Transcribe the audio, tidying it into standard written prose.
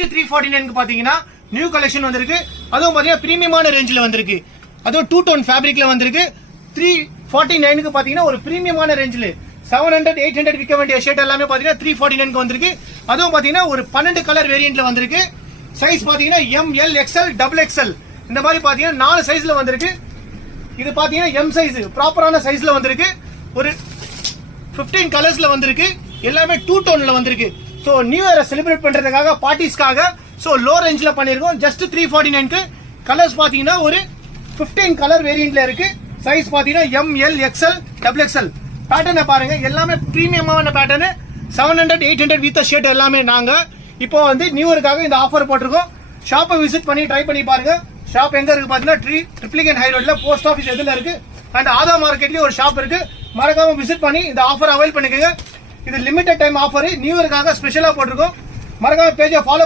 Just 349 பாத்தீங்கன்னா new collection வந்திருக்கு. அதுவும் பாத்தீங்கன்னா பிரீமியமான ரேஞ்சில் வந்திருக்கு. அதுவும் 2 டோன் ஃபேப்ரிக்ல வந்திருக்கு. 349 பாத்தீங்கன்னா ஒரு பிரீமியமான ரேஞ்சில் 700 800 விற்க வேண்டிய ஷர்ட் எல்லாமே பாத்தீங்கன்னா 349 வந்திருக்கு. அதுவும் பாத்தீங்கன்னா ஒரு 12 கலர் வேரியன்ட்ல வந்திருக்கு. சைஸ் பாத்தீங்கன்னா ML XL XXL இந்த மாதிரி பாத்தீங்கன்னா 4 சைஸ்ல வந்திருக்கு. இது பாத்தீங்கன்னா M சைஸ் ப்ராப்பரான சைஸ்ல வந்திருக்கு. ஒரு 15 கலர்ஸ்ல வந்திருக்கு. எல்லாமே 2 டோன்ல வந்திருக்கு. சோ நியூ இயரை செலிப்ரேட் பண்றதுக்காக பார்ட்டிஸ்க்காக சோ லோ ரேஞ்ச்ல பண்ணிருக்கோம். ஜஸ்ட் 349க்கு கலர்ஸ் பாத்தீங்கன்னா ஒரு 15 கலர் வேரியன்ட்ல இருக்கு. சைஸ் பாத்தீங்கன்னா ML XL XXL. பேட்டர்னை பாருங்க, எல்லாமே பிரீமியமான பேட்டர்ன். 700 800 வித் ஷர்ட் எல்லாமே நாங்க இப்போ வந்து நியூ இயருக்காக இந்த ஆஃபர் போட்டிருக்கோம். ஷாப்பை விசிட் பண்ணி ட்ரை பண்ணி பாருங்க. ஷாப் எங்க இருக்கு பாத்தீங்கன்னா ட்ரிப்ளிகேட் ஹை ரோட்ல போஸ்ட் ஆஃபீஸ் எதுல இருக்கு அண்ட் ஆதா மார்க்கெட்லயும் ஒரு ஷாப் இருக்கு. மறக்காம விசிட் பண்ணி இந்த ஆஃபர் அவைல் பண்ணிக்கோங்க. இது லிமிடெட் டைம் ஆஃபர், நியூ இயருக்காக ஸ்பெஷலா போட்டிருக்கோம். மறக்காம பேஜை ஃபாலோ